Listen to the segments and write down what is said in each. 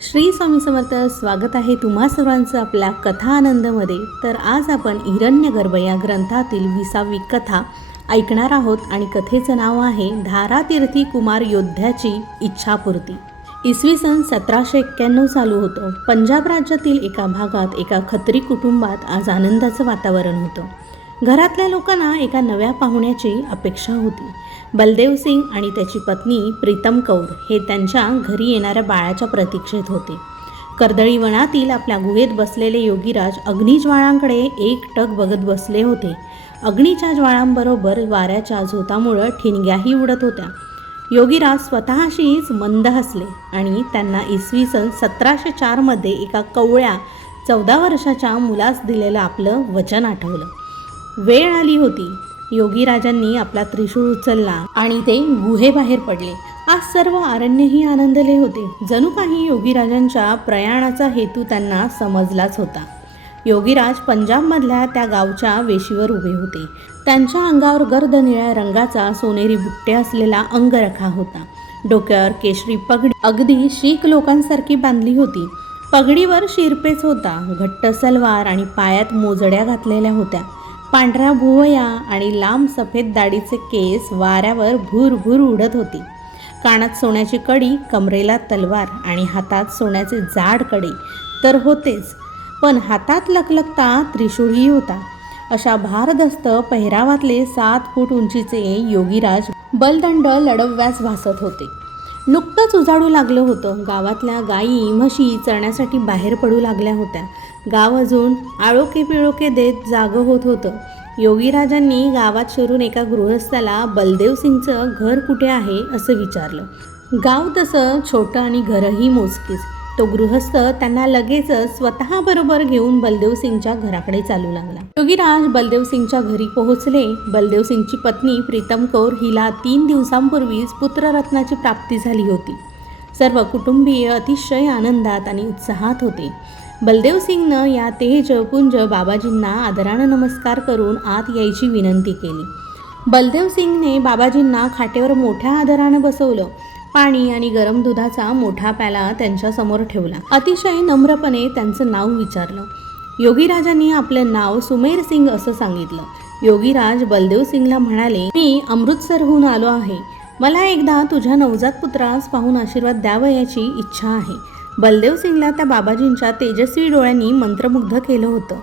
श्री स्वामी समर्थ स्वागत आहे तुम्हा सर्वांचं आपल्या कथा आनंदमध्ये. तर आज आपण हिरण्यगर्भ या ग्रंथातील विसावी कथा ऐकणार आहोत आणि कथेचं नाव आहे धारातीर्थी कुमार योद्ध्याची इच्छापूर्ती. इसवी सन सतराशे एक्क्याण्णव चालू होतं. पंजाब राज्यातील एका भागात एका खत्री कुटुंबात आज आनंदाचं वातावरण होतं. घरातल्या लोकांना एका नव्या पाहुण्याची अपेक्षा होती. बलदेव सिंग आणि त्याची पत्नी प्रीतम कौर हे त्यांच्या घरी येणाऱ्या बाळाच्या प्रतीक्षेत होते. कर्दळी वनातील आपल्या गुहेत बसलेले योगीराज अग्निज्वाळांकडे एक टक बघत बसले होते. अग्नीच्या ज्वाळांबरोबर वाऱ्याच्या झोतामुळं ठिणग्याही उडत होत्या. योगीराज स्वतःशीच मंद हसले आणि त्यांना इसवी सन सतराशे चारमध्ये एका कवळ्या चौदा वर्षाच्या मुलास दिलेलं आपलं वचन आठवलं. वेळ आली होती. योगीराजांनी आपला त्रिशूळ उचलला आणि ते गुहेबाहेर पडले. आज सर्व अरण्यही आनंदले होते. जणू काही योगीराजांच्या प्रयाणाचा हेतू त्यांना समजलाच होता. योगीराज पंजाबमधल्या त्या गावच्या वेशीवर उभे होते. त्यांच्या अंगावर गर्द निळ्या रंगाचा सोनेरी बुट्टे असलेला अंगरखा होता. डोक्यावर केशरी पगडी अगदी शीख लोकांसारखी बांधली होती. पगडीवर शिरपेच होता. घट्ट सलवार आणि पायात मोजड्या घातलेल्या होत्या. पांढऱ्या भुवया आणि लांब सफेद दाढीचे केस वाऱ्यावर भूरभूर उडत होती. कानात सोन्याची कडी कमरेला तलवार आणि हातात सोन्याचे जाड कडी तर होतेच पण हातात लकलकता त्रिशूळही होता. अशा भारदस्त पेहरावातले सात फूट उंचीचे योगीराज बलदंड लढव्यास भासत होते. नुकतंच उजाडू लागलं होतं. गावातल्या गायी म्हशी चरण्यासाठी बाहेर पडू लागल्या होत्या. गाव अजून आळोके पिळोके देत जागं होत होतं. योगीराजांनी गावात शिरून एका गृहस्थाला बलदेव सिंगचं घर कुठे आहे असं विचारलं. गाव तसं छोटं आणि घरही मोजकीच. तो गृहस्थ त्यांना लगेचच स्वतःबरोबर घेऊन बलदेव सिंगच्या घराकडे चालू लागला. योगीराज बलदेव सिंगच्या घरी पोहोचले. बलदेव सिंगची पत्नी प्रीतम कौर हिला तीन दिवसांपूर्वीच पुत्ररत्नाची प्राप्ती झाली होती. सर्व कुटुंबीय अतिशय आनंदात आणि उत्साहात होते. बलदेव सिंगनं या तेज पुंज बाबाजींना आदरानं नमस्कार करून आत यायची विनंती केली. बलदेव सिंगने बाबाजींना खाटेवर मोठ्या आदरानं बसवलं. पाणी आणि गरम दुधाचा मोठा प्याला त्यांच्यासमोर ठेवला. अतिशय नम्रपणे त्यांचं नाव विचारलं. योगीराजांनी आपलं नाव सुमेर सिंग असं सांगितलं. योगीराज बलदेव सिंगला म्हणाले मी अमृतसरहून आलो आहे. मला एकदा तुझ्या नवजात पुत्रास पाहून आशीर्वाद द्यावयाची इच्छा आहे. बलदेव सिंगला त्या बाबाजींच्या तेजस्वी डोळ्यांनी मंत्रमुग्ध केलं होतं.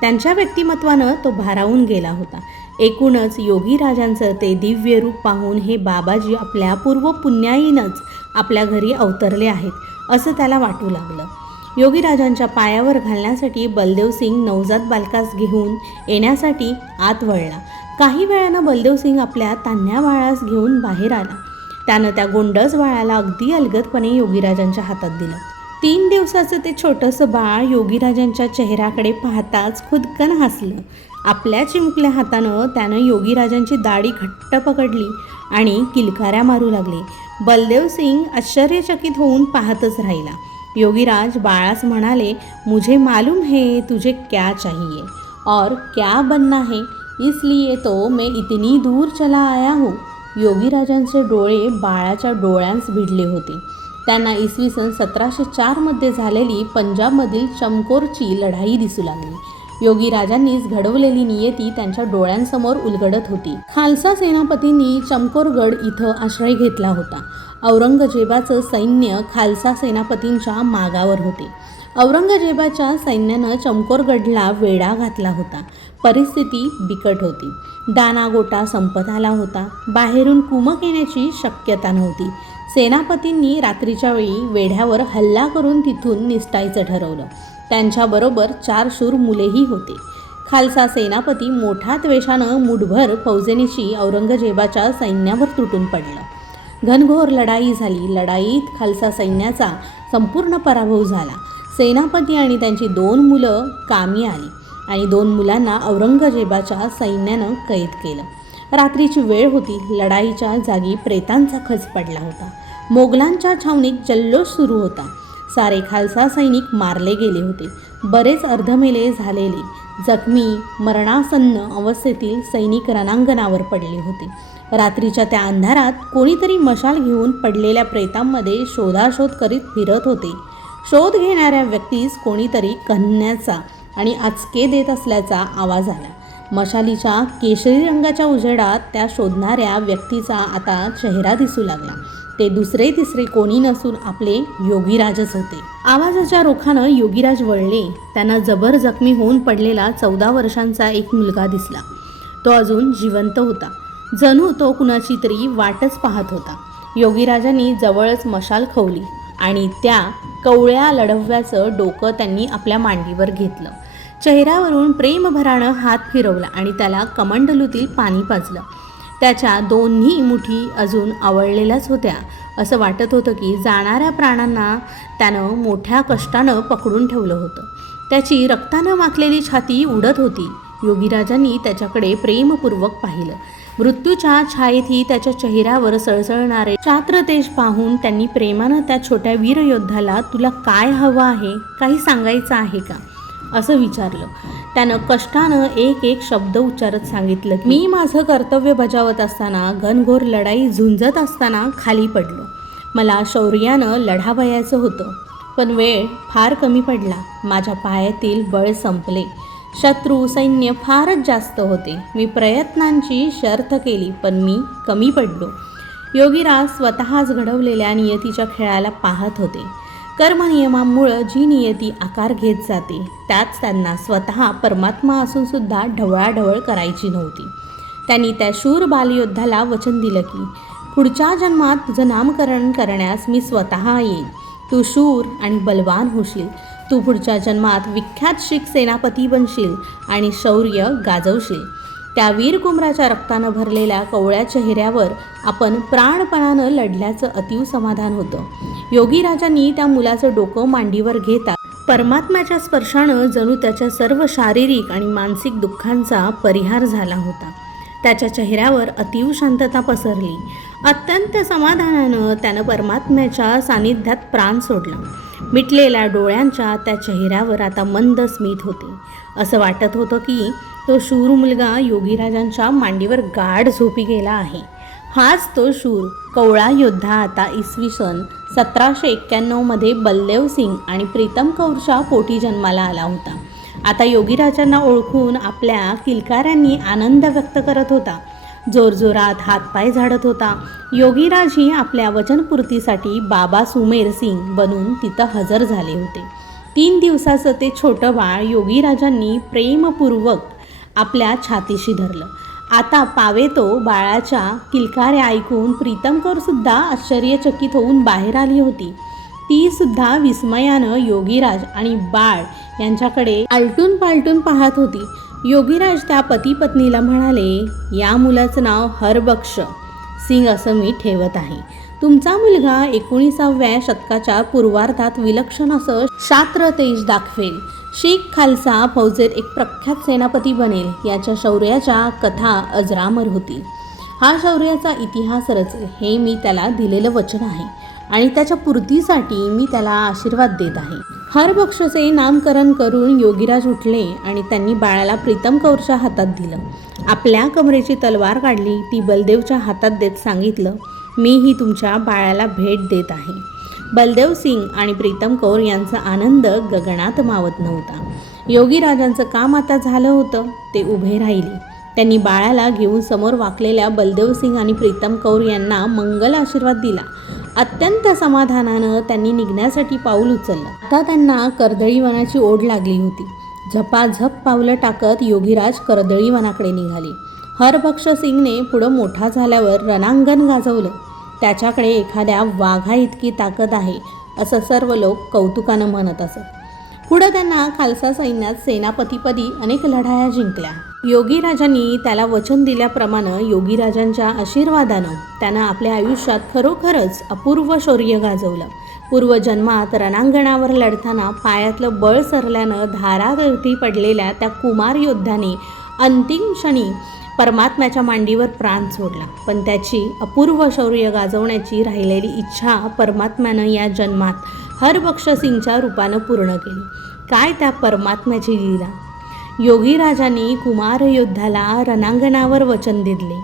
त्यांच्या व्यक्तिमत्वानं तो भारावून गेला होता. एकूणच योगीराजांचं ते दिव्य रूप पाहून हे बाबाजी आपल्या पूर्व पुण्याईनंच आपल्या घरी अवतरले आहेत असं त्याला वाटू लागलं. योगीराजांच्या पायावर घालण्यासाठी बलदेव सिंग नवजात बालकास घेऊन येण्यासाठी आत वळला. काही वेळानं बलदेव सिंग आपल्या तान्ह्या बाळास घेऊन बाहेर आला. त्यानं त्या गोंडस बाळाला अगदी अलगदपणे योगीराजांच्या हातात दिलं. तीन दिवसाचं ते छोटंसं बाळ योगीराजांच्या चेहऱ्याकडे पाहताच खुदकन हसलं. आपल्या चिमुकल्या हातानं त्यानं योगीराजांची दाढी घट्ट पकडली आणि किलकाऱ्या मारू लागले. बलदेव सिंग आश्चर्यचकित होऊन पाहतच राहिला. योगीराज बाळास म्हणाले मुझे मालूम है तुझे क्या चाहिए? और क्या बनना है? इसलिए तो मैं इतनी दूर चला आया हूँ। योगीराजांचे डोळे बाळाच्या डोळ्यांस भिडले होते. त्यांना इसवी सन सतराशे चारमध्ये झालेली पंजाबमधील चमकोरची लढाई दिसू लागली. योगीराजांनीच घडवलेली नियती त्यांच्या डोळ्यांसमोर उलगडत होती. खालसा सेनापतींनी चमकोरगड इथं आश्रय घेतला होता. औरंगजेबाचं सैन्य खालसा सेनापतींच्या मागावर होते. औरंगजेबाच्या सैन्यानं चमकोरगडला वेढा घातला होता. परिस्थिती बिकट होती. दाना गोटा संपत आला होता. बाहेरून कुमक येण्याची शक्यता नव्हती. सेनापतींनी रात्रीच्या वेळी वेढ्यावर हल्ला करून तिथून निसटायचं ठरवलं. त्यांच्याबरोबर चार शूर मुलेही होते. खालसा सेनापती मोठ्या त्वेषानं मुठभर फौजेनीशी औरंगजेबाच्या सैन्यावर तुटून पडलं. घनघोर लढाई झाली. लढाईत खालसा सैन्याचा संपूर्ण पराभव झाला. सेनापती आणि त्यांची दोन मुलं कामी आली. आणि दोन मुलांना औरंगजेबाच्या सैन्यानं कैद केलं. रात्रीची वेळ होती. लढाईच्या जागी प्रेतांचा खच पडला होता. मोगलांच्या छावणीत जल्लोष सुरू होता. सारे खालसा सैनिक मारले गेले होते. बरेच अर्धमेले झालेले. जखमी मरणासन्न अवस्थेतील सैनिक रणांगणावर पडले होते. रात्रीच्या त्या अंधारात कोणीतरी मशाल घेऊन पडलेल्या प्रेतांमध्ये शोधाशोध करीत फिरत होते. शोध घेणाऱ्या व्यक्तीस कोणीतरी कन्याचा आणि आचके देत असल्याचा आवाज आला. मशालीच्या केशरी रंगाच्या उजेडात त्या शोधणाऱ्या व्यक्तीचा आता चेहरा दिसू लागला. ते दुसरे तिसरे कोणी नसून आपले योगीराजच होते. आवाजाच्या रोखानं योगीराज वळले. त्यांना जबर जखमी होऊन पडलेला चौदा वर्षांचा एक मुलगा दिसला. तो अजून जिवंत होता. जणू तो कुणाची तरी वाटच पाहत होता. योगीराजांनी जवळच मशाल खवली आणि त्या कवळ्या लढव्याचं डोकं त्यांनी आपल्या मांडीवर घेतलं. चेहऱ्यावरून प्रेमभरानं हात फिरवला आणि त्याला कमंडलूतील पाणी पाजलं. त्याच्या दोन्ही मुठी अजून आवळलेल्याच होत्या. असं वाटत होतं की जाणाऱ्या प्राणांना त्यानं मोठ्या कष्टानं पकडून ठेवलं होतं. त्याची रक्तानं माखलेली छाती उडत होती. योगीराजांनी त्याच्याकडे प्रेमपूर्वक पाहिलं. मृत्यूच्या छायेतही त्याच्या चेहऱ्यावर सळसळणारे चात्रतेज पाहून त्यांनी प्रेमानं त्या छोट्या वीरयोद्धाला तुला काय हवं आहे? काही सांगायचं आहे का? असं विचारलं. त्यानं कष्टानं एक एक शब्द उच्चारत सांगितलं मी माझं कर्तव्य बजावत असताना घनघोर लढाई झुंजत असताना खाली पडलो. मला शौर्यानं लढावयाचं होतं. पण वेळ फार कमी पडला. माझ्या पायातील बळ संपले. शत्रू सैन्य फारच जास्त होते. मी प्रयत्नांची शर्थ केली पण मी कमी पडलो. योगीराज स्वतःच घडवलेल्या नियतीच्या खेळाला पाहत होते. कर्मनियमामुळं जी नियती आकार घेत जाते त्याच त्यांना स्वतः परमात्मा असून सुद्धा ढवळाढवळ करायची नव्हती. त्यांनी त्या शूर बालयोद्धाला वचन दिलं की पुढच्या जन्मात तुझं नामकरण करण्यास मी स्वतः येईन. तू शूर आणि बलवान होशील. तू पुढच्या जन्मात विख्यात शीख सेनापती बनशील आणि शौर्य गाजवशील. त्या वीर कुमराच्या रक्तानं भरलेल्या कवळ्या चेहऱ्यावर आपण प्राणपणानं लढल्याचं अतीव समाधान होतं. योगीराजांनी त्या मुलाचं डोकं मांडीवर घेता परमात्म्याच्या स्पर्शानं जणू त्याच्या सर्व शारीरिक आणि मानसिक दुःखांचा परिहार झाला होता. त्याच्या चेहऱ्यावर अतीव शांतता पसरली. अत्यंत समाधानानं त्यानं परमात्म्याच्या सानिध्यात प्राण सोडला. मिटलेल्या डोळ्यांच्या त्या चेहऱ्यावर आता मंद स्मित होते. असं वाटत होतं की तो शूर मुलगा योगीराजांच्या मांडीवर गाढ झोपी गेला आहे. हाच तो शूर कवळा योद्धा आता इसवी सन सतराशे एक्क्याण्णवमध्ये बलदेव सिंग आणि प्रीतम कौरच्या पोटी जन्माला आला होता. आता योगीराजांना ओळखून आपल्या किलकाऱ्यांनी आनंद व्यक्त करत होता. जोरजोरात हातपाय झाडत होता. योगीराजही आपल्या वचनपूर्तीसाठी बाबा सुमेर सिंग बनून तिथं हजर झाले होते. तीन दिवसाचं ते छोटं बाळ योगीराजांनी प्रेमपूर्वक आपल्या छातीशी धरलं. आता पावेतो बाळाच्या किलकाऱ्या ऐकून प्रीतमकरसुद्धा आश्चर्यचकित होऊन बाहेर आली होती. ती सुद्धा विस्मयानं योगीराज आणि बाळ यांच्याकडे आलटून पालटून पाहत होती. योगीराज त्या पती पत्नीला म्हणाले या मुलाचं नाव हरबक्ष. सिंग असं मी ठेवत आहे. तुमचा मुलगा एकोणीसाव्या शतकाच्या पूर्वार्धात विलक्षण असं शास्त्र तेज दाखवेल. शीख खालसा फौजेत एक प्रख्यात सेनापती बनेल. याच्या शौर्याच्या कथा अजरामर होतील हा शौर्याचा इतिहास रचेल हे मी त्याला दिलेलं वचन आहे आणि त्याच्या पूर्तीसाठी मी त्याला आशीर्वाद देत आहे. हरभक्षचे नामकरण करून योगीराज उठले आणि त्यांनी बाळाला प्रीतम कौरच्या हातात दिलं. आपल्या कमरेची तलवार काढली ती बलदेवच्या हातात देत सांगितलं मीही तुमच्या बाळाला भेट देत आहे. बलदेव सिंग आणि प्रीतम कौर यांचा आनंद गगनात मावत नव्हता. योगीराजांचं काम आता झालं होतं ते उभे राहिले. त्यांनी बाळाला घेऊन समोर वाकलेल्या बलदेव सिंग आणि प्रीतम कौर यांना मंगल आशीर्वाद दिला. अत्यंत समाधानानं त्यांनी निघण्यासाठी पाऊल उचललं. आता त्यांना कर्दळीवनाची ओढ लागली होती. झपाझप पावलं टाकत योगीराज कर्दळीवनाकडे निघाले. हरभक्ष सिंगने पुढं मोठा झाल्यावर रणांगण गाजवलं. त्याच्याकडे एखाद्या वाघा इतकी ताकद आहे असं सर्व लोक कौतुकानं म्हणत असत. पुढं त्यांना खालसा सैन्यात सेनापतीपदी अनेक लढाया जिंकल्या. योगीराजांनी त्याला वचन दिल्याप्रमाणे योगीराजांच्या आशीर्वादानं त्यानं आपल्या आयुष्यात खरोखरच अपूर्व शौर्य गाजवलं. पूर्वजन्मात रणांगणावर लढताना पायातलं बळ सरल्यानं धारागती पडलेल्या त्या कुमार योद्ध्याने अंतिम क्षणी परमात्म्याच्या मांडीवर प्राण सोडला. पण त्याची अपूर्व शौर्य गाजवण्याची राहिलेली इच्छा परमात्म्यानं या जन्मात हरबक्ष सिंगच्या रूपानं पूर्ण केली. काय त्या परमात्म्याची लीला? योगीराजांनी कुमार योद्धाला रणांगणावर वचन दिले.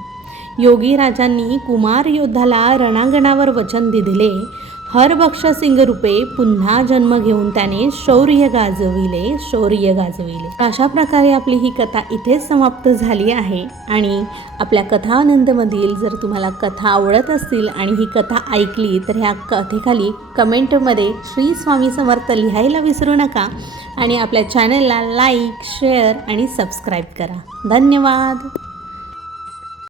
योगीराजांनी कुमार योद्धाला रणांगणावर वचन दिले. हरभक्ष सिंग रूपे पुन्हा जन्म घेऊन त्याने शौर्य गाजविले शौर्य गाजविले. अशा प्रकारे आपली ही कथा इथेच समाप्त झाली आहे. आणि आपल्या कथानंदमधील जर तुम्हाला कथा आवडत असतील आणि ही कथा ऐकली तर ह्या कथेखाली कमेंटमध्ये श्री स्वामी समर्थ लिहायला विसरू नका आणि आपल्या चॅनलला लाईक शेअर आणि सबस्क्राईब करा. धन्यवाद!